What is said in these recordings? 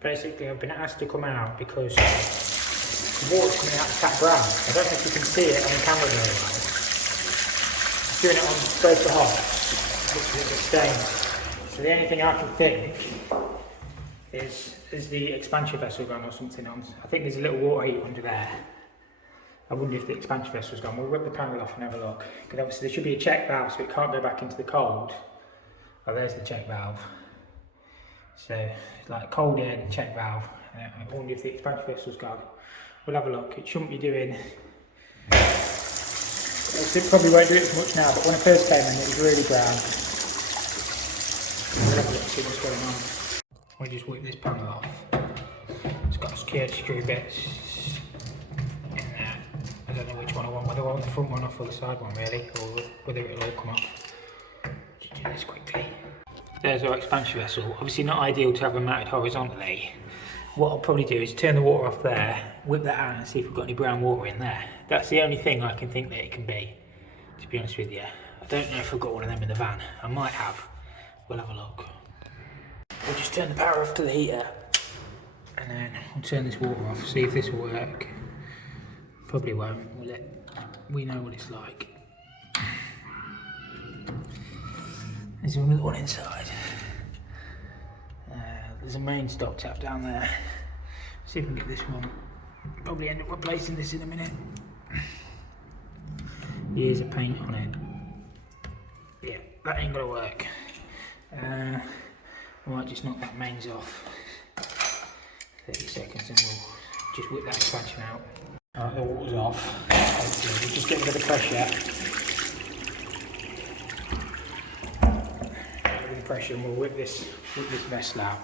Basically, I've been asked to come out because the water's coming out of tap brown. I don't know if you can see it on the camera very well. I'm doing it on both the hobs, which is stained. So the only thing I can think is the expansion vessel gone or something on. I think there's a little water heater under there. I wonder if the expansion vessel's gone. We'll rip the panel off and have a look. Because obviously there should be a check valve so it can't go back into the cold. Oh, there's the check valve. So it's like cold air and check valve. I wonder if the expansion vessel's gone. We'll have a look. It shouldn't be doing... It probably won't do it as much now, but when I first came in it was really brown. We'll have a look and see what's going on. We'll just whip this panel off. It's got security screw bits in there. I don't know which one I want, whether I want the front one off or the side one really, or whether it'll all come off. Just do this quickly. There's our expansion vessel. Obviously not ideal to have them mounted horizontally. What I'll probably do is turn the water off there, whip that out and see if we've got any brown water in there. That's the only thing I can think that it can be, to be honest with you. I don't know if I've got one of them in the van. I might have. We'll have a look. We'll just turn the power off to the heater and then we'll turn this water off, see if this will work. Probably won't, will it? We know what it's like. There's another one inside. There's a main stop tap down there. See if we can get this one. Probably end up replacing this in a minute. Here's a paint on it. Yeah, that ain't gonna work. I might just knock that mains off. 30 seconds and we'll just whip that expansion out. Alright, the water's off. Hopefully, we'll just get rid of the pressure. Pressure and we'll whip this vessel out.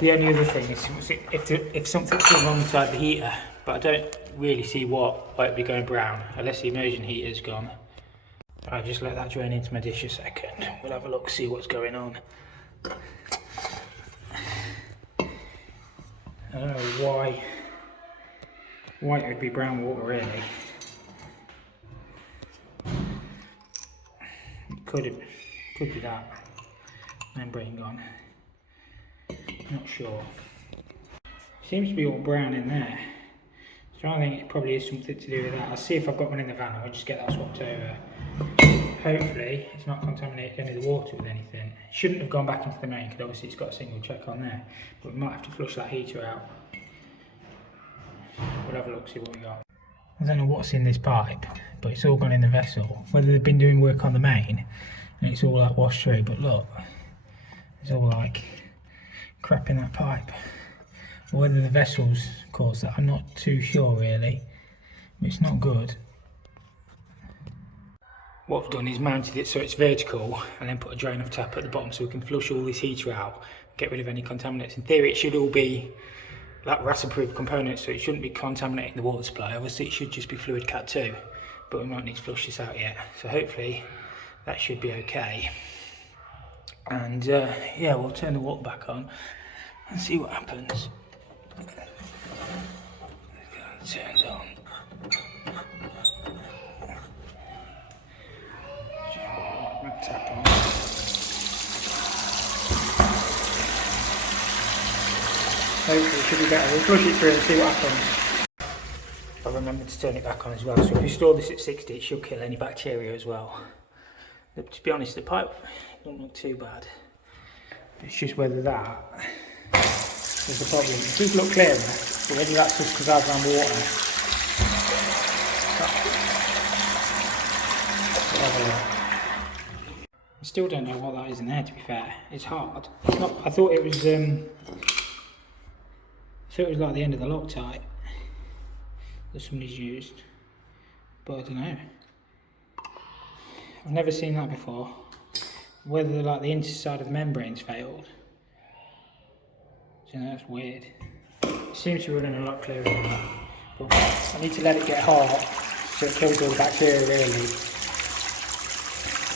The only other thing is if something's going wrong inside the heater, but I don't really see why it'd be going brown unless the immersion heater's gone. I'll just let that drain into my dish a second. We'll have a look, see what's going on. I don't know why it would be brown water really. Could be that. Membrane gone. Not sure. Seems to be all brown in there. So I think it probably is something to do with that. I'll see if I've got one in the van. I'll just get that swapped over. Hopefully it's not contaminated any of the water with anything. It shouldn't have gone back into the main because obviously it's got a single check on there. But we might have to flush that heater out. We'll have a look, see what we got. I don't know what's in this pipe, but it's all gone in the vessel. Whether they've been doing work on the main and it's all like washed through, but look. It's all like crap in that pipe. Whether the vessel's caused that, I'm not too sure really. It's not good. What I've done is mounted it so it's vertical and then put a drain off tap at the bottom so we can flush all this heater out, get rid of any contaminants. In theory it should all be like RAS-approved components, so it shouldn't be contaminating the water supply. Obviously it should just be fluid cat 2, but we might need to flush this out yet. So hopefully that should be okay. And yeah, we'll turn the water back on and see what happens. Turned on. Just tap on. Hopefully it should be better. We'll push it through and see what happens. I remember to turn it back on as well. So if you store this at 60, it should kill any bacteria as well. But to be honest, the pipe don't look too bad. It's just whether that is the problem. It does look clearer, but whether that's just because I've run water. I still don't know what that is in there, to be fair. It's hard. It's not, I thought it was like the end of the Loctite that somebody's used, but I don't know. I've never seen that before. Whether like the inside of the membrane's failed. So that's weird. It seems to be running a lot clearer than that. But I need to let it get hot so it kills all the bacteria really.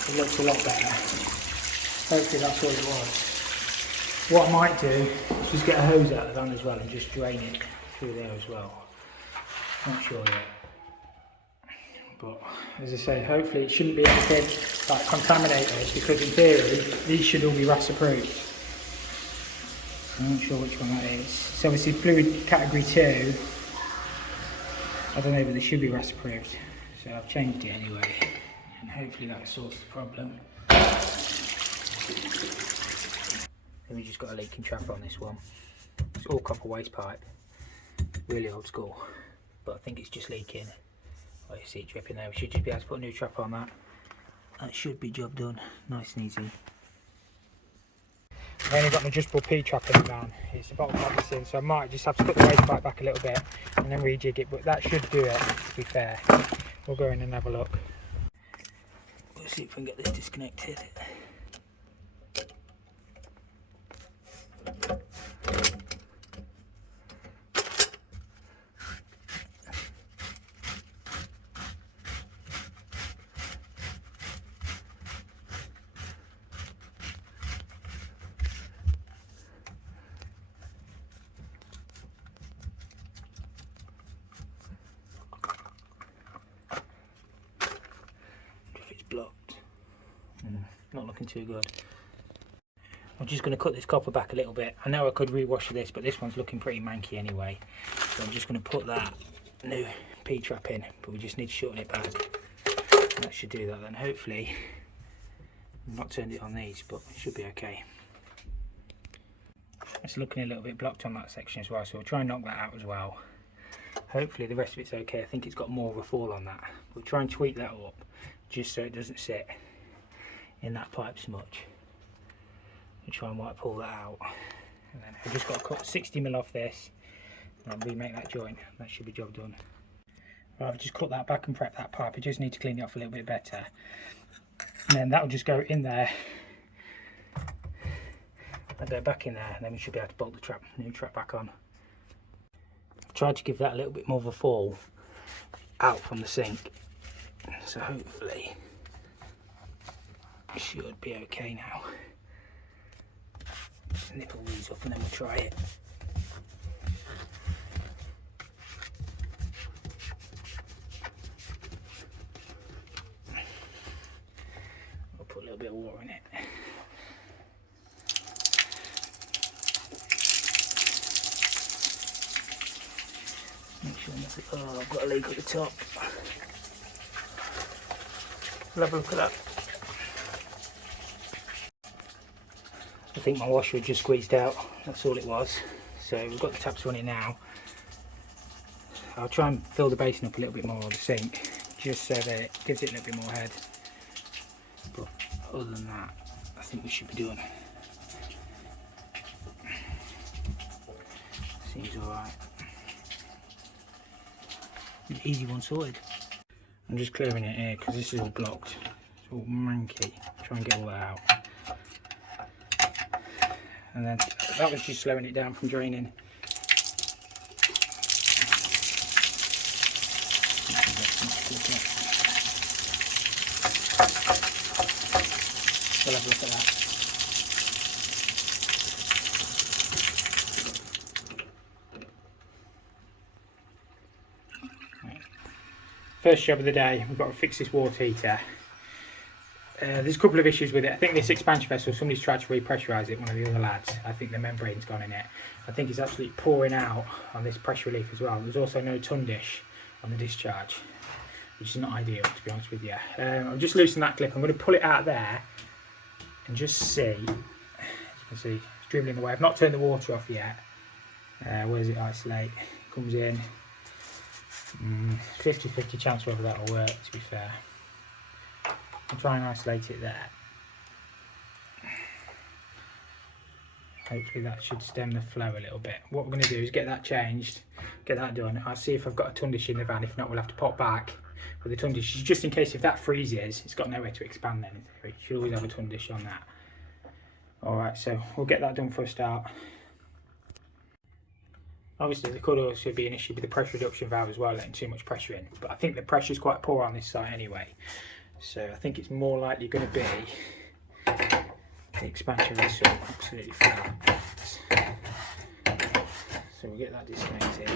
It looks a lot better. Hopefully that's all it was. What I might do is just get a hose out of the van as well and just drain it through there as well. Not sure yet. But as I say, hopefully it shouldn't be anything like contaminated, because in theory these should all be RAS approved. I'm not sure which one that is. It's obviously fluid category 2. I don't know, but they should be rust proofed. So I've changed it anyway. And hopefully that solves the problem. Then we just got a leaking trap on this one. It's all copper waste pipe. Really old school. But I think it's just leaking. Oh, you see it dripping there. We should just be able to put a new trap on that. That should be job done. Nice and easy. I've only got an adjustable P-trap in the van. It's the bottom of this in, so I might just have to put the waste pipe back a little bit and then rejig it, but that should do it, to be fair. We'll go in and have a look. Let's see if we can get this disconnected. Blocked. Not looking too good. I'm just going to cut this copper back a little bit. I know I could rewash this, but this one's looking pretty manky anyway. So I'm just going to put that new P-trap in, but we just need to shorten it back. And that should do that then. Hopefully, I've not turned it on these, but it should be okay. It's looking a little bit blocked on that section as well, so we'll try and knock that out as well. Hopefully the rest of it's okay. I think it's got more of a fall on that. We'll try and tweak that up, just so it doesn't sit in that pipe smudge. And try and wipe all that out. And then I've just got to cut 60mm off this and I'll remake that joint. That should be job done. Right, I've just cut that back and prep that pipe. I just need to clean it off a little bit better. And then that'll just go in there. I'll go back in there and then we should be able to bolt the new trap back on. I've tried to give that a little bit more of a fall out from the sink. So hopefully it should be okay now. Just nipple these up and then we'll try it. I'll put a little bit of water in it. Make sure nothing. Oh, I've got a leak at the top. We'll have a look at that. I think my washer had just squeezed out, that's all it was. So we've got the taps running now. I'll try and fill the basin up a little bit more on the sink, just so that it gives it a little bit more head. But other than that, I think we should be done. Seems alright. Easy one sorted. I'm just clearing it here because this is all blocked. It's all manky. Try and get all that out. And then that was just slowing it down from draining. We'll have a look at that. First job of the day, we've got to fix this water heater. There's a couple of issues with it. I think this expansion vessel, somebody's tried to repressurise it, one of the other lads. I think the membrane's gone in it. I think it's absolutely pouring out on this pressure relief as well. There's also no ton dish on the discharge, which is not ideal, to be honest with you. I'll just loosen that clip. I'm going to pull it out there and just see. As you can see, it's dribbling away. I've not turned the water off yet. Where does it isolate? It comes in. 50-50 chance whether that will work, to be fair. I'll try and isolate it there. Hopefully that should stem the flow a little bit. What we're going to do is get that changed, get that done. I'll see if I've got a tundish in the van. If not, we'll have to pop back with the tundish, just in case if that freezes, it's got nowhere to expand then. You should always have a tundish on that. Alright, so we'll get that done for a start. Obviously there could also be an issue with the pressure reduction valve as well, letting too much pressure in, but I think the pressure is quite poor on this site anyway, so I think it's more likely going to be the expansion vessel absolutely flat. So we'll get that disconnected.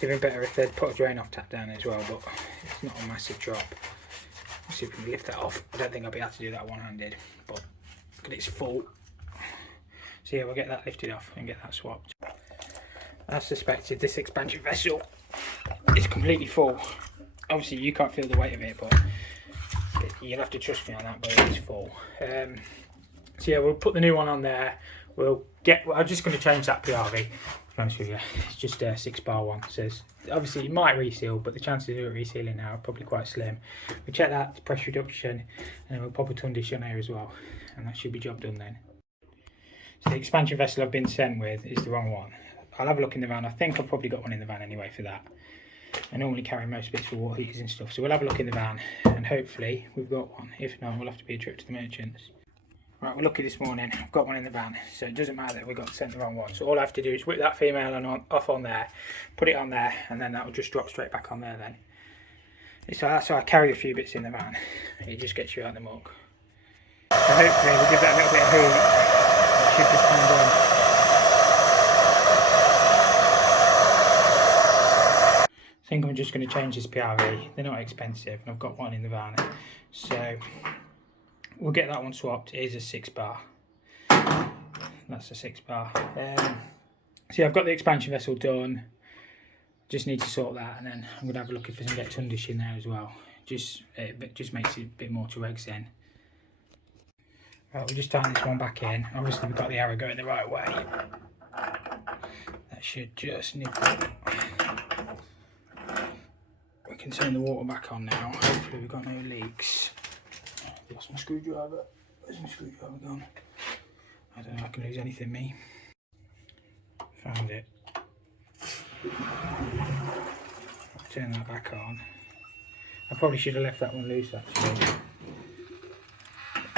It'd been better if they'd put a drain off tap down as well, but it's not a massive drop. see if we can lift that off. I don't think I'll be able to do that one-handed, but look at it's full. So yeah, we'll get that lifted off and get that swapped. As suspected, this expansion vessel is completely full. Obviously you can't feel the weight of it, but you'll have to trust me on that, but it is full. So yeah, we'll put the new one on there. I'm just going to change that PRV, to be honest with you. It's just a 6-bar one. So obviously it might reseal, but the chances of it resealing now are probably quite slim. We check that pressure reduction, and then we'll pop a tundish on here as well, and that should be job done then. So the expansion vessel I've been sent with is the wrong one. I'll have a look in the van. I think I've probably got one in the van anyway for that. I normally carry most bits for water heaters and stuff, so we'll have a look in the van, and hopefully we've got one. If not, we'll have to be a trip to the merchants. Right, we're lucky this morning. I've got one in the van, so it doesn't matter that we got sent the wrong one. So all I have to do is whip that female off on there, put it on there, and then that will just drop straight back on there then. So that's how I carry a few bits in the van. It just gets you out the muck. So hopefully we'll give that a little bit of heat. It should just come done. I think I'm just going to change this PRV. They're not expensive, and I've got one in the van. So we'll get that one swapped. It is a 6-bar. That's a 6-bar. So yeah, I've got the expansion vessel done. Just need to sort that, and then I'm going to have a look if I can get tundish in there as well. It just makes it a bit more to regs in. Right, we'll just tighten this one back in. Obviously we've got the arrow going the right way. That should just nibble. We can turn the water back on now. Hopefully we've got no leaks. I've lost my screwdriver. Where's my screwdriver gone? I don't know, I can lose anything, me. Found it. Turn that back on. I probably should have left that one loose actually.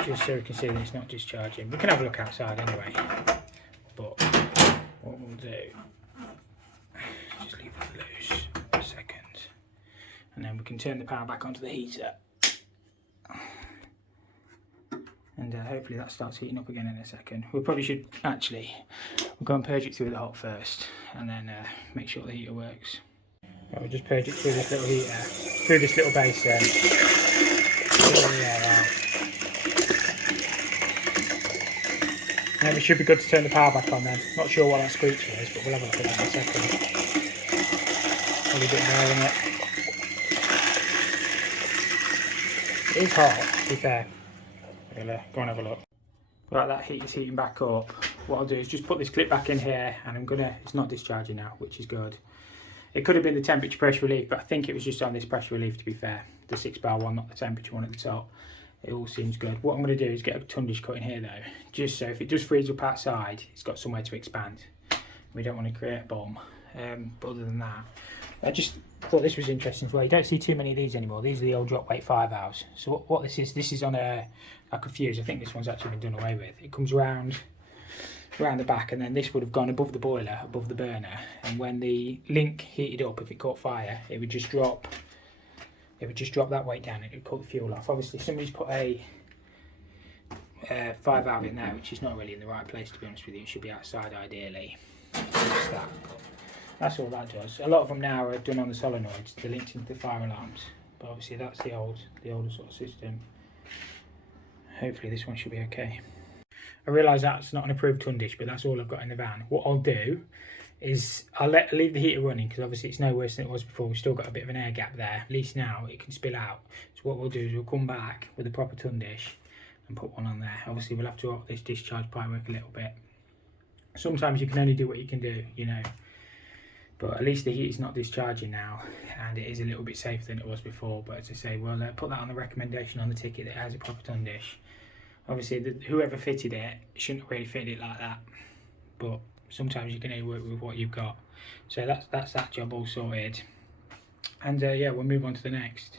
Just so we can see that it's not discharging. We can have a look outside anyway. But what we'll do, just leave that loose for a second. And then we can turn the power back onto the heater. And hopefully that starts heating up again in a second. We probably should actually, we'll go and purge it through the hot first, and then make sure the heater works. Right, we'll just purge it through this little heater, through this little basin. Pull the air out. Now it should be good to turn the power back on then. Not sure what that screeching is, but we'll have a look at that in a second. Probably a bit more in it. It is hot, to be fair. We'll go and have a look. Right, that heat is heating back up. What I'll do is just put this clip back in here, and it's not discharging now, which is good. It could have been the temperature pressure relief, but I think it was just on this pressure relief, to be fair. The 6-bar one, not the temperature one at the top. It all seems good. What I'm going to do is get a tundish cut in here though, just so if it does freeze up outside, it's got somewhere to expand. We don't want to create a bomb. But other than that, I just thought this was interesting as well. You don't see too many of these anymore. These are the old drop weight 5 hours. So what this is on a fuse. I think this one's actually been done away with. It comes around the back, and then this would have gone above the boiler, above the burner, and when the link heated up, if it caught fire, it would just drop that weight down. It would cut the fuel off. Obviously somebody's put a 5 valve in there, which is not really in the right place, to be honest with you. It should be outside ideally. That's all that does. A lot of them now are done on the solenoids. They're linked into the fire alarms, but obviously that's the older sort of system. Hopefully this one should be okay. I realise that's not an approved tundish, but that's all I've got in the van. What I'll do is I'll leave the heater running, because obviously it's no worse than it was before. We've still got a bit of an air gap there. At least now it can spill out. So what we'll do is we'll come back with a proper tundish and put one on there. Obviously we'll have to up this discharge pipe work a little bit. Sometimes you can only do what you can do, you know. But at least the heat is not discharging now, and it is a little bit safer than it was before. But as I say, we'll put that on the recommendation on the ticket that it has a proper tundish. Obviously, whoever fitted it shouldn't have really fitted it like that, but sometimes you can only work with what you've got. So that's that job all sorted. And yeah, we'll move on to the next.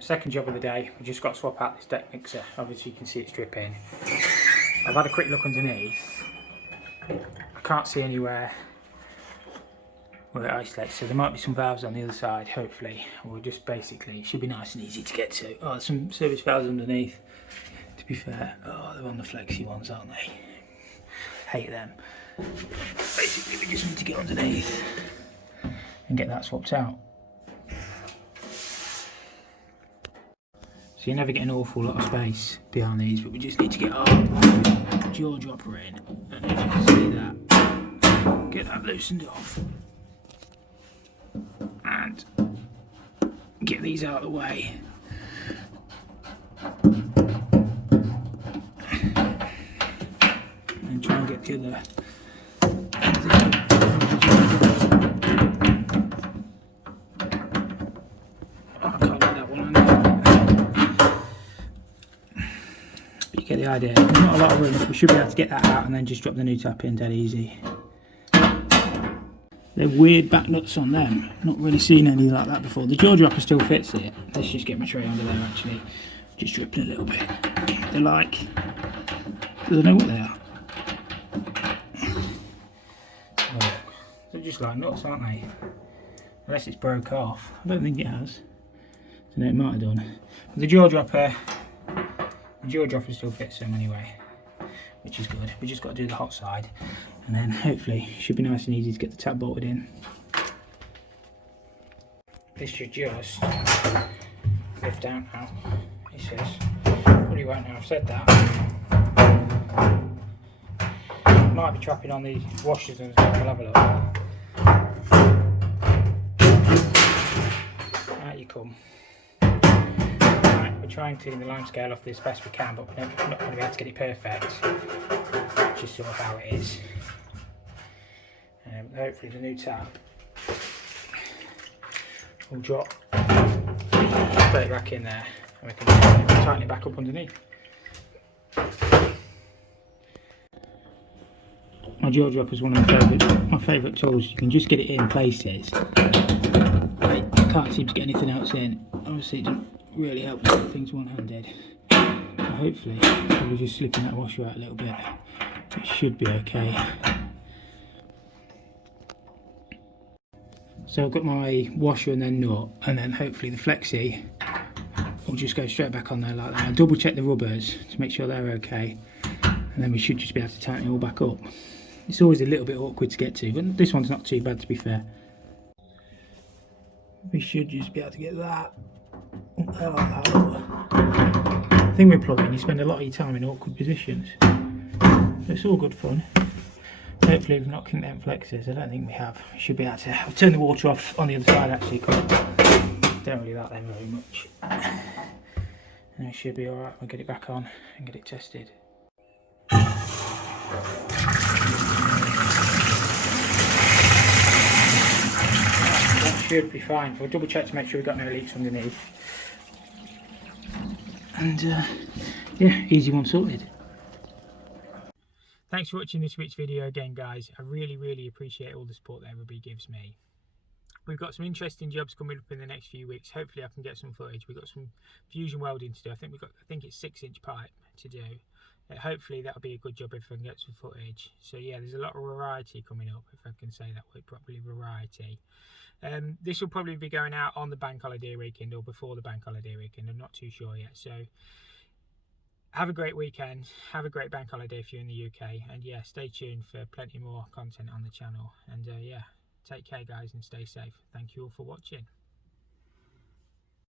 Second job of the day, we just got to swap out this deck mixer. Obviously you can see it's dripping. I've had a quick look underneath. I can't see anywhere where it isolates, so there might be some valves on the other side, hopefully. Or just basically, it should be nice and easy to get to. Oh, there's some service valves underneath, to be fair. Oh, they're on the flexi ones, aren't they? Hate them. Basically, we just need to get underneath and get that swapped out. So you never get an awful lot of space behind these, but we just need to get our jaw dropper in. And you can see that. Get that loosened off. And get these out of the way. And try and get the other. I can't let that one on there. But you get the idea. There's not a lot of room, but we should be able to get that out and then just drop the new tap in dead easy. They're weird back nuts on them. Not really seen any like that before. The jaw dropper still fits it. Let's just get my tray under there actually. Just dripping a little bit. They're like, I don't know what they are. Look, they're just like nuts, aren't they? Unless it's broke off. I don't think it has. So no, it might have done. But the jaw dropper still fits them anyway, which is good. We just got to do the hot side, and then hopefully it should be nice and easy to get the tab bolted in. This should just lift out now. He says, probably won't now I've said that. Might be trapping on the washers and stuff. We'll have a look. Out you come. Right, we'll try and clean the lime scale off this as best we can, but we're not going to be able to get it perfect. Just sort of how it is. Hopefully the new tab will drop. Put it back in there, and we can tighten it back up underneath. My jaw dropper is one of my favourite tools. You can just get it in places. I can't seem to get anything else in. Obviously it doesn't really help to get things one-handed. But hopefully, probably just slipping that washer out a little bit. It should be okay. So I've got my washer and then nut, and then hopefully the flexi will just go straight back on there like that. I'll double check the rubbers to make sure they're okay, and then we should just be able to tighten it all back up. It's always a little bit awkward to get to, but this one's not too bad to be fair. We should just be able to get that up there like that. The thing with plugging, you spend a lot of your time in awkward positions. So it's all good fun. Hopefully we've not kinked them flexes. I don't think we have. We should be able to. I'll turn the water off on the other side actually, because I don't really like them very much. And it should be alright. We'll get it back on and get it tested. That should be fine. We'll double check to make sure we've got no leaks underneath. And yeah, easy one sorted. Thanks for watching this week's video again, guys. I really appreciate all the support that everybody gives me. We've got some interesting jobs coming up in the next few weeks. Hopefully I can get some footage. We've got some fusion welding to do. I think it's 6-inch pipe to do. Hopefully that'll be a good job if I can get some footage. So yeah, there's a lot of variety coming up, if I can say that word properly, variety. This will probably be going out on the bank holiday weekend or before the bank holiday weekend. I'm not too sure yet. So have a great weekend. Have a great bank holiday if you're in the UK. And yeah, stay tuned for plenty more content on the channel. And yeah, take care guys and stay safe. Thank you all for watching.